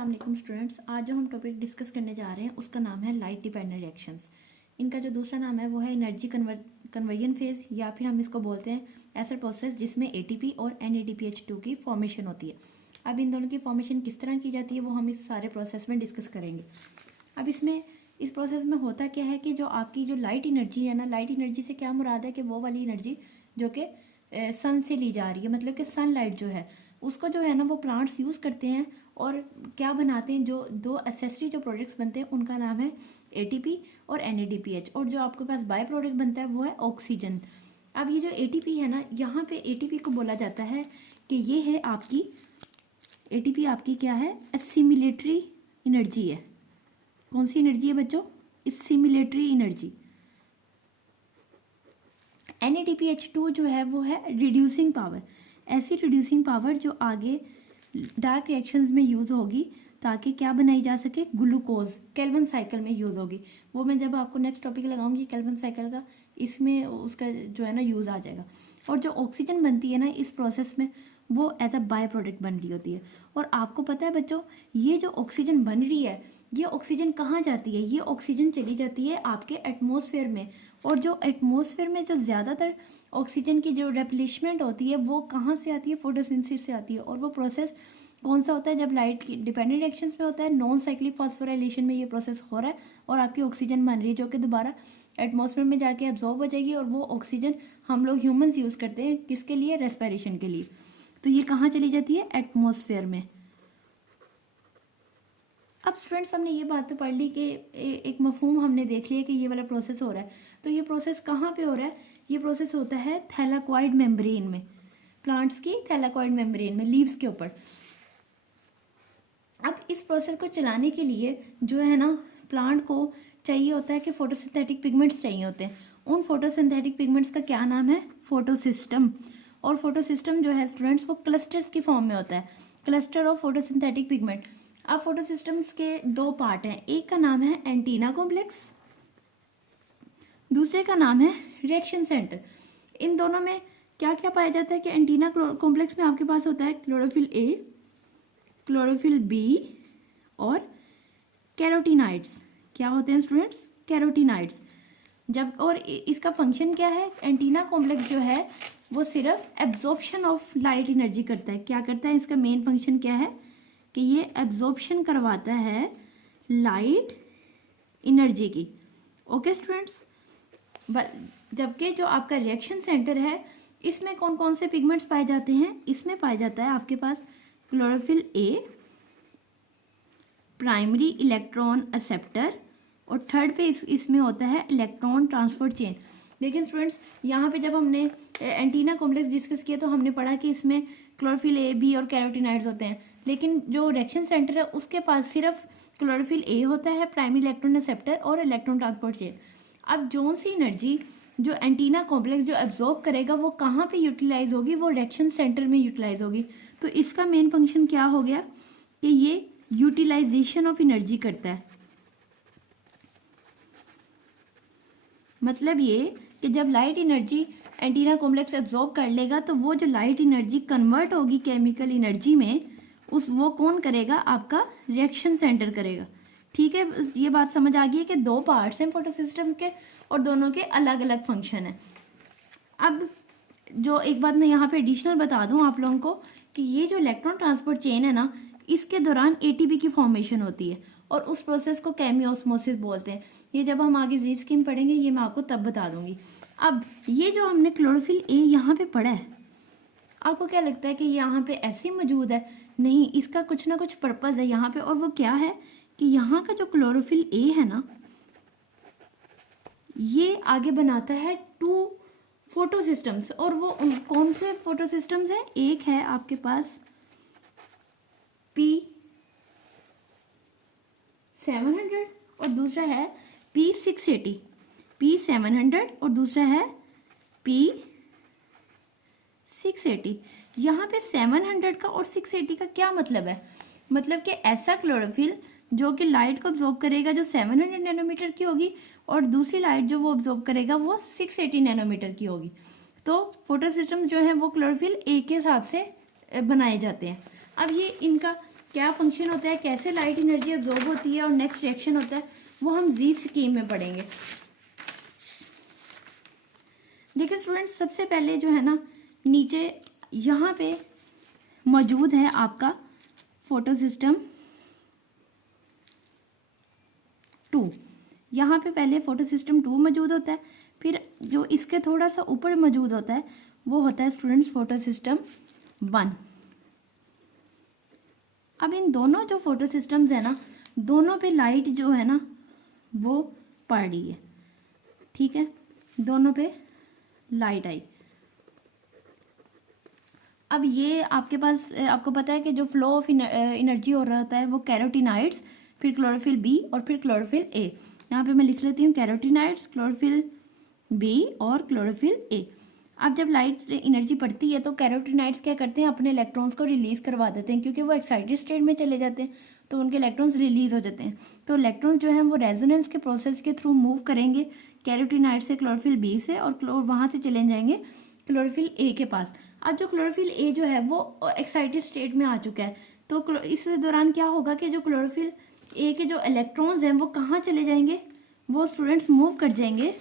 अस्सलाम स्टूडेंट्स, आज जो हम टॉपिक डिस्कस करने जा रहे हैं उसका नाम है लाइट डिपेंडेंट रिएक्शंस। इनका जो दूसरा नाम है वो है एनर्जी कन्वर्जन फेज, या फिर हम इसको बोलते हैं ऐसा प्रोसेस जिसमें एटीपी और NADPH2 की फॉर्मेशन होती है। अब इन दोनों की फॉर्मेशन किस तरह की जाती है वो हम इस सारे प्रोसेस में डिस्कस करेंगे। अब इस प्रोसेस में होता क्या है कि जो आपकी जो लाइट एनर्जी है ना, लाइट एनर्जी से क्या मुराद है कि वो वाली एनर्जी जो कि सन से ली जा रही है, मतलब कि सनलाइट जो है उसको जो है ना वो प्लांट्स यूज़ करते हैं और क्या बनाते हैं, जो दो एसेसरी जो प्रोडक्ट्स बनते हैं उनका नाम है ATP और NADPH, और जो आपके पास बाय प्रोडक्ट बनता है वो है ऑक्सीजन। अब ये जो ATP है ना, यहाँ पे ATP को बोला जाता है कि ये है आपकी ATP आपकी क्या है, एसिमिलेटरी एनर्जी है। कौन सी एनर्जी है बच्चों? Assimilatory energy. NADPH2 जो है वो है रिड्यूसिंग पावर, ऐसी रिड्यूसिंग पावर जो आगे डार्क रिएक्शंस में यूज़ होगी ताकि क्या बनाई जा सके, ग्लूकोज केल्विन साइकिल में यूज़ होगी। वो मैं जब आपको नेक्स्ट टॉपिक लगाऊंगी केल्विन साइकिल का, इसमें उसका जो है ना यूज़ आ जाएगा। और जो ऑक्सीजन बनती है ना इस प्रोसेस में, वो एज अ बाय प्रोडक्ट बन रही होती है। और आपको पता है बच्चों, ये जो ऑक्सीजन बन रही है, ये ऑक्सीजन कहाँ जाती है? ये ऑक्सीजन चली जाती है आपके एटमॉस्फेयर में। और जो एटमॉस्फेयर में जो ज़्यादातर ऑक्सीजन की जो रेप्लिशमेंट होती है वो कहाँ से आती है? फोटोसिंथेसिस से आती है। और वो प्रोसेस कौन सा होता है? जब लाइट की डिपेंडेंट रिएक्शंस में होता है, नॉन साइक्लिक फॉस्फोराइलेशन में ये प्रोसेस हो रहा है और आपकी ऑक्सीजन बन रही है जो कि दोबारा एटमॉस्फेयर में जाके एब्जॉर्ब हो जाएगी। और वो ऑक्सीजन हम लोग ह्यूमंस यूज़ करते हैं किसके लिए? रेस्पिरेशन के लिए। तो ये कहाँ चली जाती है? एटमॉस्फेयर में। अब स्टूडेंट्स, हमने ये बात तो पढ़ ली कि एक मफहूम हमने देख लिया कि ये वाला प्रोसेस हो रहा है। तो ये प्रोसेस कहाँ पे हो रहा है? ये प्रोसेस होता है थैलाकॉइड मेम्ब्रेन में, प्लांट्स की थैलाकॉइड मेम्ब्रेन में, लीव्स के ऊपर। अब इस प्रोसेस को चलाने के लिए जो है ना प्लांट को चाहिए होता है कि फोटोसिंथेटिक पिगमेंट्स चाहिए होते हैं। उन फोटोसिंथेटिक पिगमेंट्स का क्या नाम है? फोटोसिस्टम। और फोटोसिस्टम जो है स्टूडेंट्स वो क्लस्टर्स की फॉर्म में होता है, क्लस्टर ऑफ फोटोसिंथेटिक पिगमेंट। अब फोटोसिस्टम्स के दो पार्ट हैं, एक का नाम है एंटीना कॉम्प्लेक्स, दूसरे का नाम है रिएक्शन सेंटर। इन दोनों में क्या क्या पाया जाता है कि एंटीना कॉम्प्लेक्स में आपके पास होता है क्लोरोफिल A, क्लोरोफिल B और कैरोटीनाइड्स। क्या होते हैं स्टूडेंट्स? कैरोटीनाइड्स। जब और इसका फंक्शन क्या है? एंटीना कॉम्प्लेक्स जो है वो सिर्फ एब्जॉर्प्शन ऑफ लाइट एनर्जी करता है। क्या करता है? इसका मेन फंक्शन क्या है कि ये एब्जॉर्प्शन करवाता है लाइट एनर्जी की। ओके स्टूडेंट्स, जबकि जो आपका रिएक्शन सेंटर है इसमें कौन कौन से पिगमेंट्स पाए जाते हैं? इसमें पाया जाता है आपके पास chlorophyll A, primary electron acceptor, और थर्ड पे इसमें होता है इलेक्ट्रॉन ट्रांसपोर्ट चेन। लेकिन स्टूडेंट्स, यहाँ पे जब हमने एंटीना कॉम्प्लेक्स डिस्कस किया तो हमने पढ़ा कि इसमें क्लोरोफिल A, B और कैरोटीनाइड्स होते हैं। लेकिन जो रिएक्शन सेंटर है उसके पास सिर्फ क्लोरोफिल A होता है, प्राइमरी इलेक्ट्रॉन एक्सेप्टर और इलेक्ट्रॉन ट्रांसपोर्ट चेन। अब जोन सी एनर्जी जो एंटीना कॉम्प्लेक्स जो एब्जॉर्ब करेगा वो कहाँ पे यूटिलाइज होगी? वो रिएक्शन सेंटर में यूटिलाइज होगी। तो इसका मेन फंक्शन क्या हो गया कि ये यूटिलाइजेशन ऑफ एनर्जी करता है। मतलब ये कि जब light energy antenna complex absorb कर लेगा तो वो जो लाइट एनर्जी कन्वर्ट होगी केमिकल एनर्जी में, वो कौन करेगा? आपका रिएक्शन सेंटर करेगा। ठीक है, ये बात समझ आ गई है कि दो पार्ट्स हैं फोटोसिस्टम के और दोनों के अलग अलग फंक्शन है। अब जो एक बात मैं यहाँ पे एडिशनल बता दूं आप लोगों को कि ये जो इलेक्ट्रॉन ट्रांसपोर्ट चेन है ना, इसके दौरान ATP की फॉर्मेशन होती है और उस प्रोसेस को केमियोस्मोसिस बोलते हैं। ये जब हम आगे जी स्कीम पढ़ेंगे ये मैं आपको तब बता दूंगी। अब ये जो हमने क्लोरोफिल A यहाँ पे पढ़ा है, आपको क्या लगता है कि यहाँ पे ऐसे ही मौजूद है? नहीं, इसका कुछ ना कुछ पर्पज है यहाँ पे। और वो क्या है कि यहाँ का जो क्लोरोफिल A है ना, ये आगे बनाता है 2 फोटोसिस्टम्स। और वो कौन से फोटोसिस्टम्स हैं? एक है आपके पास P700 और दूसरा है P680। P700 और दूसरा है P680। यहाँ पे 700 का और 680 का क्या मतलब है? मतलब कि ऐसा क्लोरोफिल जो कि लाइट को ऑब्जॉर्ब करेगा जो 700 नैनोमीटर की होगी और दूसरी लाइट जो वो ऑब्जॉर्ब करेगा वो 680 नैनोमीटर की होगी। तो फोटोसिस्टम जो है वो क्लोरोफिल A के हिसाब से बनाए जाते हैं। अब ये इनका क्या फंक्शन होता है, कैसे लाइट एनर्जी एब्जॉर्ब होती है और नेक्स्ट रिएक्शन होता है, वो हम जी स्कीम में पढ़ेंगे। देखिए स्टूडेंट्स, सबसे पहले जो है ना नीचे यहाँ पे मौजूद है आपका फोटो सिस्टम 2। यहाँ पे पहले फोटो सिस्टम 2 मौजूद होता है, फिर जो इसके थोड़ा सा ऊपर मौजूद होता है वो होता है स्टूडेंट्स फोटो सिस्टम 1। अब इन दोनों जो फोटो सिस्टम्स है ना, दोनों पे लाइट जो है ना वो पड़ रही है, ठीक है, दोनों पे लाइट आई। अब ये आपके पास आपको पता है कि जो फ्लो ऑफ एनर्जी हो रहा होता है वो कैरोटीनाइड्स, फिर क्लोरोफिल बी और फिर क्लोरोफिल ए। यहाँ पे मैं लिख लेती हूँ कैरोटीनाइड्स, क्लोरोफिल बी और क्लोरोफिल ए। अब जब लाइट एनर्जी पड़ती है तो कैरोटीनाइड्स क्या करते हैं, अपने इलेक्ट्रॉन्स को रिलीज करवा देते हैं, क्योंकि वो एक्साइटेड स्टेट में चले जाते हैं तो उनके इलेक्ट्रॉन्स रिलीज हो जाते हैं। तो इलेक्ट्रॉन्स जो है वो रेजोनेंस के प्रोसेस के थ्रू मूव करेंगे कैरोटीनाइड से क्लोरोफिल बी से, और वहाँ से चले जाएंगे क्लोरोफिल ए के पास। अब जो क्लोरोफिल ए जो है वो एक्साइटेड स्टेट में आ चुका है, तो इस दौरान क्या होगा कि जो क्लोरोफिल ए के जो इलेक्ट्रॉन्स हैं वो कहाँ चले जाएंगे, वो स्टूडेंट्स मूव कर जाएंगे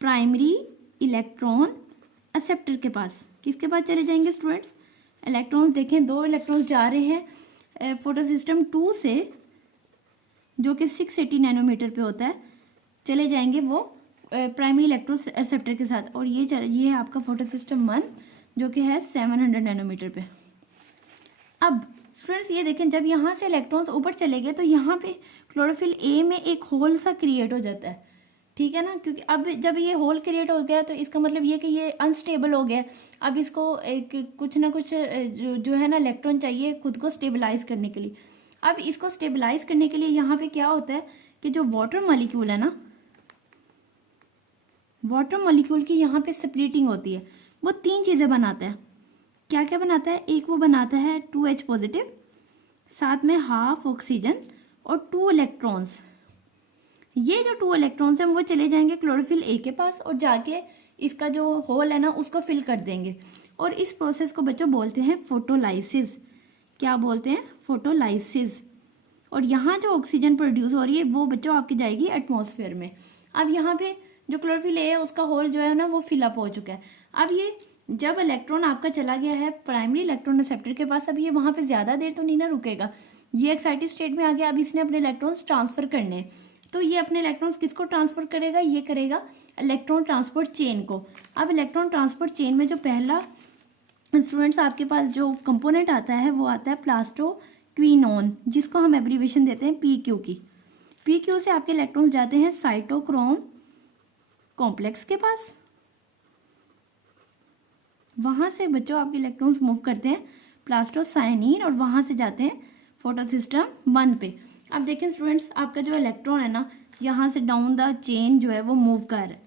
प्राइमरी इलेक्ट्रॉन एक्सेप्टर के पास। किसके पास चले जाएंगे स्टूडेंट्स, इलेक्ट्रॉन्स देखें, 2 इलेक्ट्रॉन्स जा रहे हैं फोटो सिस्टम 2 से, जो कि 680 नैनोमीटर पे होता है, चले जाएंगे वो प्राइमरी इलेक्ट्रॉन एक्सेप्टर के साथ। और ये है आपका फोटो सिस्टम 1 जो कि है 700 नैनोमीटर पे। अब स्टूडेंट्स ये देखें, जब यहाँ से इलेक्ट्रॉन्स ऊपर चले गए तो यहाँ पे क्लोरोफिल ए में एक होल सा क्रिएट हो जाता है, ठीक है ना, क्योंकि अब जब ये होल क्रिएट हो गया तो इसका मतलब ये कि ये अनस्टेबल हो गया। अब इसको एक कुछ ना कुछ जो है ना इलेक्ट्रॉन चाहिए खुद को स्टेबलाइज करने के लिए। अब इसको स्टेबलाइज करने के लिए यहाँ पे क्या होता है कि जो वाटर मॉलिक्यूल है ना, वाटर मॉलिक्यूल की यहाँ पे स्प्लिटिंग होती है, वो 3 चीज़ें बनाता है। क्या क्या बनाता है, एक वो बनाता है 2H पॉजिटिव, साथ में हाफ ऑक्सीजन और 2 इलेक्ट्रॉन्स। ये जो 2 इलेक्ट्रॉन्स हैं वो चले जाएंगे क्लोरोफिल ए के पास और जाके इसका जो होल है ना उसको फिल कर देंगे। और इस प्रोसेस को बच्चों बोलते हैं फोटोलाइसिस। क्या बोलते हैं, फोटोलाइसिस। और यहाँ जो ऑक्सीजन प्रोड्यूस हो रही है वो बच्चों आपकी जाएगी एटमॉस्फेयर में। अब यहाँ पे जो क्लोरोफिल ए है उसका होल जो है ना वो फिलअप हो चुका है। अब ये जब इलेक्ट्रॉन आपका चला गया है प्राइमरी इलेक्ट्रॉन रिसेप्टर के पास, अब ये वहाँ पे ज़्यादा देर तो नहीं ना रुकेगा, ये एक्साइटेड स्टेट में आ गया। अब इसने अपने इलेक्ट्रॉन्स ट्रांसफर करने हैं, तो ये अपने इलेक्ट्रॉन्स किसको ट्रांसफर करेगा, ये करेगा इलेक्ट्रॉन ट्रांसपोर्ट चेन को। अब इलेक्ट्रॉन ट्रांसपोर्ट चेन में जो पहला स्टूडेंट्स आपके पास जो कंपोनेंट आता है वो आता है प्लास्टोक्विनोन, जिसको हम एब्रीवेशन देते हैं PQ की। PQ से आपके इलेक्ट्रॉन्स जाते हैं साइटोक्रोम कॉम्प्लेक्स के पास, वहां से बच्चों आपके इलेक्ट्रॉन्स मूव करते हैं प्लास्टोसायनिन और वहां से जाते हैं फोटो सिस्टम 1 पे। अब देखें स्टूडेंट्स, आपका जो इलेक्ट्रॉन है ना यहाँ से डाउन द चेन जो है वो मूव कर रहा है।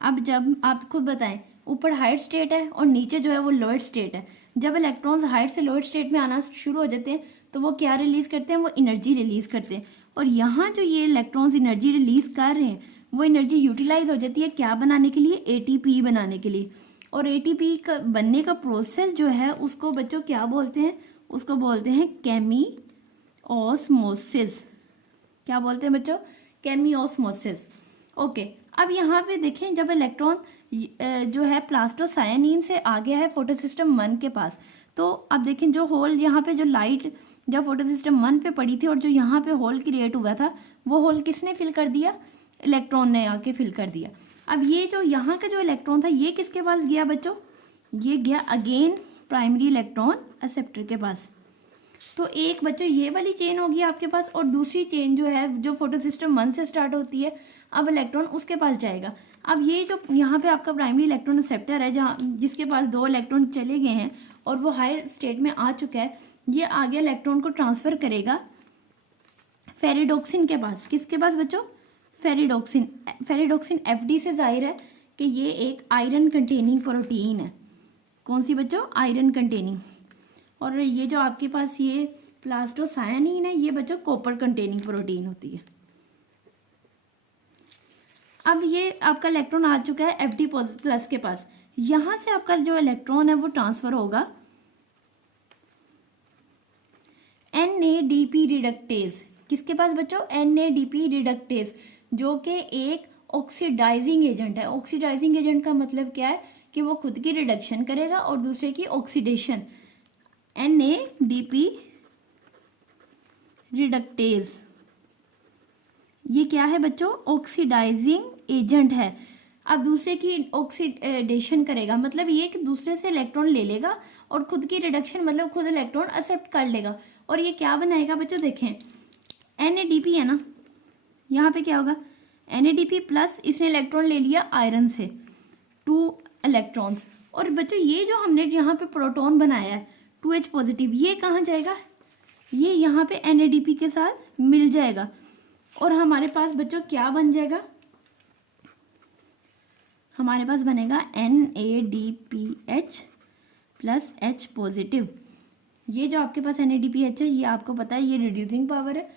अब जब आप खुद बताएं, ऊपर हाइट स्टेट है और नीचे जो है वो लोअर स्टेट है। जब इलेक्ट्रॉन्स हाइट से लोअर स्टेट में आना शुरू हो जाते हैं तो वो क्या रिलीज करते हैं, वो एनर्जी रिलीज करते हैं। और यहाँ जो ये इलेक्ट्रॉन्स एनर्जी रिलीज कर रहे हैं वो एनर्जी यूटिलाइज हो जाती है क्या बनाने के लिए, ATP बनाने के लिए। और ATP का बनने का प्रोसेस जो है उसको बच्चों क्या बोलते हैं, उसको बोलते हैं केमिओस्मोसिस। क्या बोलते हैं बच्चों, केमिओस्मोसिस। ओके, अब यहाँ पे देखें, जब इलेक्ट्रॉन जो है प्लास्टोसायनिन से आ गया है फोटो सिस्टम 1 के पास, तो अब देखें जो होल यहाँ पे जो लाइट जब फोटो सिस्टम 1 पे पड़ी थी और जो यहाँ पे होल क्रिएट हुआ था वो होल किसने फिल कर दिया, इलेक्ट्रॉन ने आके फिल कर दिया। अब ये जो यहाँ का जो इलेक्ट्रॉन था ये किसके पास गया बच्चों, ये गया अगेन प्राइमरी इलेक्ट्रॉन एक्सेप्टर के पास। तो एक बच्चों ये वाली चेन होगी आपके पास, और दूसरी चेन जो है जो फोटो सिस्टम 1 से स्टार्ट होती है, अब इलेक्ट्रॉन उसके पास जाएगा। अब ये जो यहाँ पे आपका प्राइमरी इलेक्ट्रॉन एक्सेप्टर है जहाँ जिसके पास 2 इलेक्ट्रॉन चले गए हैं और वो हायर स्टेट में आ चुका है, ये आगे इलेक्ट्रॉन को ट्रांसफर करेगा फेरिडोक्सिन के पास। किसके पास बच्चों, फेरिडोक्सिन। फेरिडोक्सिन FD से जाहिर है कि ये एक आयरन कंटेनिंग प्रोटीन है। कौन सी बच्चों, आयरन कंटेनिंग। और ये जो आपके पास ये प्लास्टोसायनिन है ये बच्चों कॉपर कंटेनिंग प्रोटीन होती है। अब ये आपका इलेक्ट्रॉन आ चुका है FD+ के पास। यहाँ से आपका जो इलेक्ट्रॉन है वो ट्रांसफर होगा NADP रिडक्टेज, किसके पास बच्चों? NADP रिडक्टेज, जो कि एक ऑक्सीडाइजिंग एजेंट है। ऑक्सीडाइजिंग एजेंट का मतलब क्या है कि वो खुद की रिडक्शन करेगा और दूसरे की ऑक्सीडेशन। NADP रिडक्टेज ये क्या है बच्चों? ऑक्सीडाइजिंग एजेंट है। अब दूसरे की ऑक्सीडेशन करेगा, मतलब ये कि दूसरे से इलेक्ट्रॉन ले लेगा और खुद की रिडक्शन मतलब खुद इलेक्ट्रॉन एक्सेप्ट कर लेगा। और ये क्या बनाएगा बच्चों? देखें NADP है ना, यहाँ पे क्या होगा? NADP प्लस, इसने इलेक्ट्रॉन ले लिया आयरन से 2 इलेक्ट्रॉन्स। और बच्चों ये जो हमने यहाँ पे प्रोटॉन बनाया है 2H पॉजिटिव, ये कहाँ जाएगा? ये यहाँ पे NADP के साथ मिल जाएगा और हमारे पास बच्चों क्या बन जाएगा? हमारे पास बनेगा NADPH प्लस H पॉजिटिव। ये जो आपके पास NADPH है, ये आपको पता है ये रिड्यूसिंग पावर है,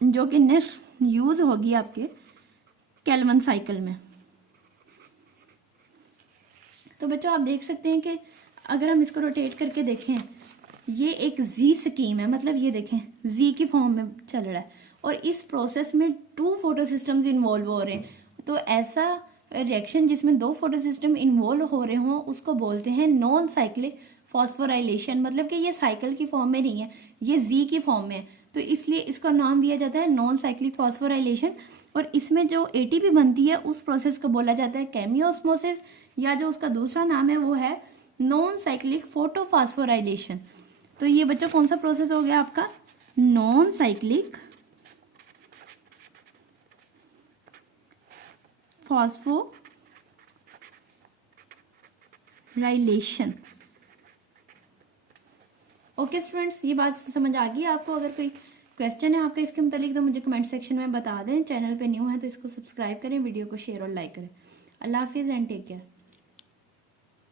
जो कि नेक्स्ट यूज होगी आपके केल्विन साइकिल में। तो बच्चों आप देख सकते हैं कि अगर हम इसको रोटेट करके देखें, ये एक Z स्कीम है, मतलब ये देखें Z की फॉर्म में चल रहा है और इस प्रोसेस में 2 फोटो सिस्टम्स इन्वॉल्व हो रहे हैं। तो ऐसा रिएक्शन जिसमें 2 फोटो सिस्टम इन्वॉल्व हो रहे हों उसको बोलते हैं नॉन साइक्लिक फॉस्फोराइलेशन, मतलब कि ये साइकिल की फॉर्म में नहीं है, ये Z की फॉर्म में है, तो इसलिए इसका नाम दिया जाता है नॉन साइक्लिक फॉस्फोराइलेशन। और इसमें जो ATP बनती है उस प्रोसेस को बोला जाता है केमियोस्मोसिस, या जो उसका दूसरा नाम है वो है नॉन साइक्लिक फोटोफॉस्फोराइलेशन। तो ये बच्चों कौन सा प्रोसेस हो गया आपका? Non cyclic phosphorylation. Okay students, ये बात समझ आ गई आपको? अगर कोई क्वेश्चन है आपका इसके मुतालिक तो मुझे कमेंट सेक्शन में बता दें। चैनल पे न्यू है तो इसको सब्सक्राइब करें, वीडियो को शेयर और लाइक करें। अल्लाह हाफिज़ एंड टेक केयर।